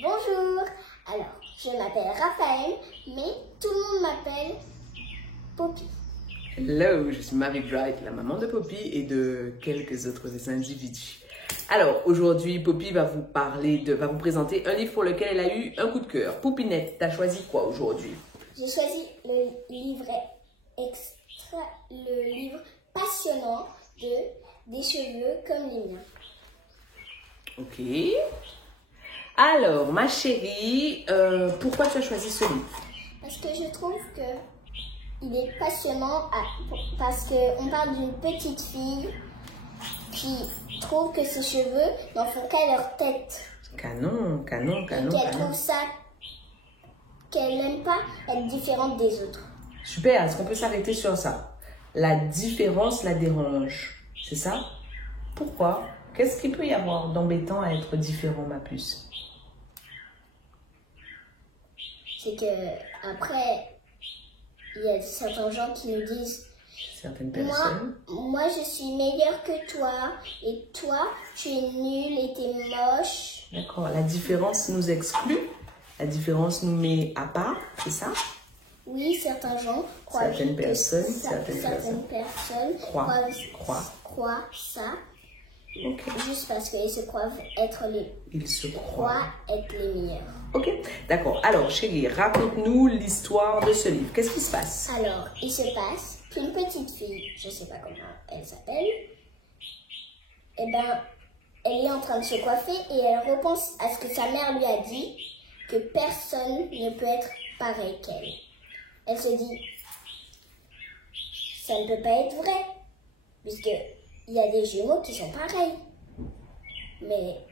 Bonjour, alors je m'appelle Raphaël, mais tout le monde m'appelle Poppy. Hello, je suis Marie Bright, la maman de Poppy et de quelques autres individus. Alors aujourd'hui, Poppy va vous présenter un livre pour lequel elle a eu un coup de cœur. Poupinette, t'as choisi quoi aujourd'hui? J'ai choisi le livre passionnant des cheveux comme les miens. Ok. Alors, ma chérie, pourquoi tu as choisi ce livre? Parce que je trouve que il est passionnant parce qu'on parle d'une petite fille qui trouve que ses cheveux n'en font qu'à leur tête. Canon. Et qu'elle trouve ça, qu'elle n'aime pas être différente des autres. Super, est-ce qu'on peut s'arrêter sur ça? La différence la dérange, c'est ça? Pourquoi? Qu'est-ce qu'il peut y avoir d'embêtant à être différent, ma puce? C'est que après, il y a certains gens qui nous disent certaines personnes. Moi, je suis meilleure que toi, et toi, tu es nulle et t'es moche. D'accord, la différence nous exclut, la différence nous met à part, c'est ça? Oui, certains gens croient certaines que personnes croient ça. Okay. Juste parce qu'ils se croient être les meilleurs. Ok, d'accord. Alors, chérie, raconte-nous l'histoire de ce livre. Qu'est-ce qui se passe? Alors, il se passe qu'une petite fille, je ne sais pas comment elle s'appelle, eh ben, elle est en train de se coiffer et elle repense à ce que sa mère lui a dit, que personne ne peut être pareil qu'elle. Elle se dit, ça ne peut pas être vrai, puisqu'il y a des jumeaux qui sont pareils. Mais...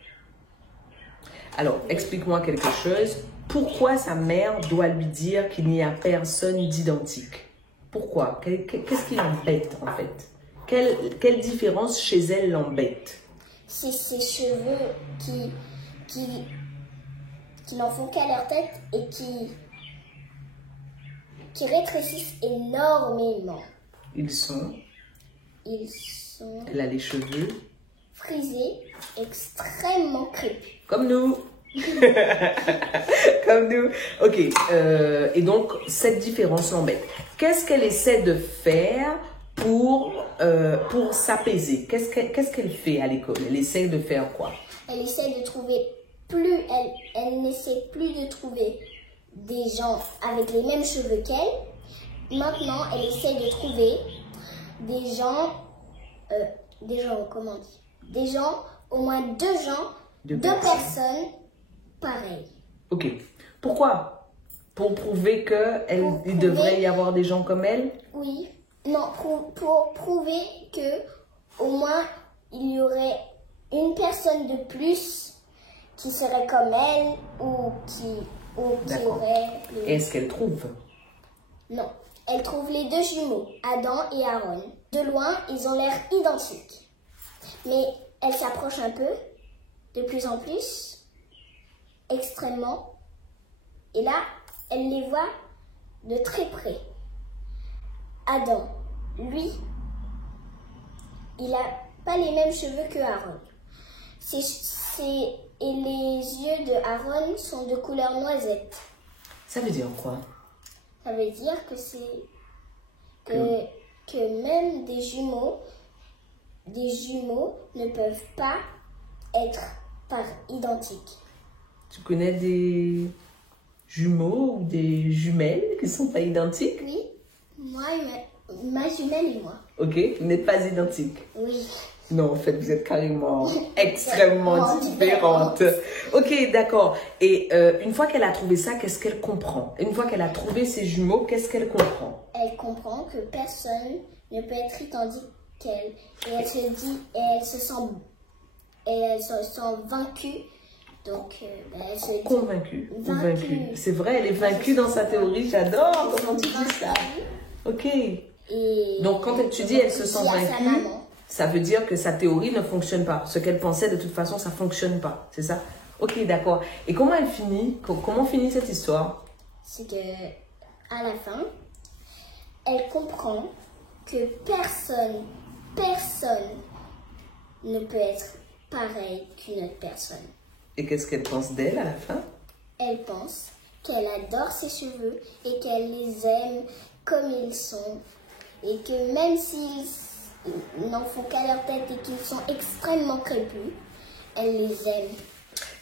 Alors, explique-moi quelque chose. Pourquoi sa mère doit lui dire qu'il n'y a personne d'identique? Pourquoi? Qu'est-ce qui l'embête en fait? Quelle différence chez elle l'embête? C'est ses cheveux qui n'en font qu'à leur tête et qui rétrécissent énormément. Ils sont... Elle a les cheveux frisés, extrêmement crépus. Comme nous. Comme nous. Ok. Et donc, cette différence l'embête. Qu'est-ce qu'elle essaie de faire pour s'apaiser? Qu'est-ce qu'elle fait à l'école? Elle essaie de faire quoi? Elle essaie de trouver elle n'essaie plus de trouver des gens avec les mêmes cheveux qu'elle. Maintenant, elle essaie de trouver des gens, au moins deux personnes pareilles. Ok. Pourquoi? Pour prouver qu'il devrait y avoir des gens comme elle? Oui. Non, pour prouver que au moins il y aurait une personne de plus qui serait comme elle ou qui aurait... Est-ce qu'elle trouve? Non. Elle trouve les deux jumeaux, Adam et Aaron. De loin, ils ont l'air identiques. Mais elle s'approche un peu, de plus en plus, extrêmement. Et là, elle les voit de très près. Adam, lui, il n'a pas les mêmes cheveux que Aaron. Et les yeux de Aaron sont de couleur noisette. Ça veut dire quoi? Ça veut dire que même des jumeaux ne peuvent pas être identiques. Tu connais des jumeaux ou des jumelles qui ne sont pas identiques? Oui, ma jumelle et moi. Ok, vous n'êtes pas identiques? Oui. Non, en fait, vous êtes carrément extrêmement différentes. Ok, d'accord. Et une fois qu'elle a trouvé ça, qu'est-ce qu'elle comprend? Une fois qu'elle a trouvé ses jumeaux, qu'est-ce qu'elle comprend? Elle comprend que personne ne peut être identique qu'elle. Et elle se dit, et elle se sent vaincue. Donc, elle se dit... Convaincue. C'est vrai, elle est vaincue dans sa théorie. J'adore comment tu dis ça. Ok. Et donc, quand tu dis elle se sent vaincue, ça veut dire que sa théorie ne fonctionne pas. Ce qu'elle pensait, de toute façon, ça ne fonctionne pas. C'est ça? Ok, d'accord. Et comment elle finit? Comment finit cette histoire? C'est que, à la fin, elle comprend que personne ne peut être pareil qu'une autre personne. Et qu'est-ce qu'elle pense d'elle à la fin? elle pense qu'elle adore ses cheveux et qu'elle les aime comme ils sont. Et que même s'ils n'en font qu'à leur tête et qu'ils sont extrêmement crépus, elle les aime.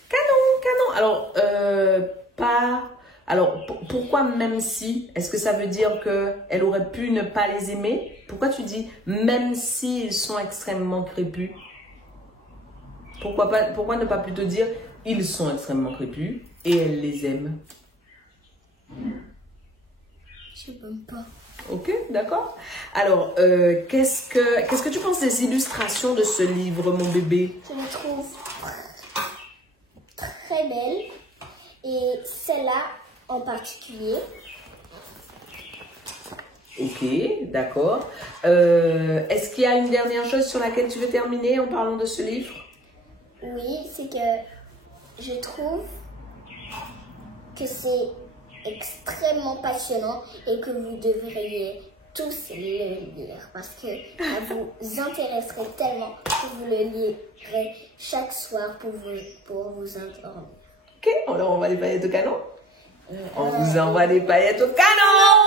Canon. Alors, pourquoi même si? Est-ce que ça veut dire qu'elle aurait pu ne pas les aimer? Pourquoi tu dis même s'ils sont extrêmement crépus? Pourquoi ne pas plutôt dire ils sont extrêmement crépus et elle les aime? Je ne sais même pas. Ok, d'accord. Alors, qu'est-ce que tu penses des illustrations de ce livre, mon bébé? Je les trouve très belles. Et celle-là en particulier. Ok, d'accord. Est-ce qu'il y a une dernière chose sur laquelle tu veux terminer en parlant de ce livre? Oui, c'est que je trouve que c'est extrêmement passionnant et que vous devriez tous le lire parce que ça vous intéresserait tellement que vous le lirez chaque soir pour vous endormir. Ok, alors on va les paillettes au canon. On vous envoie des paillettes au canon.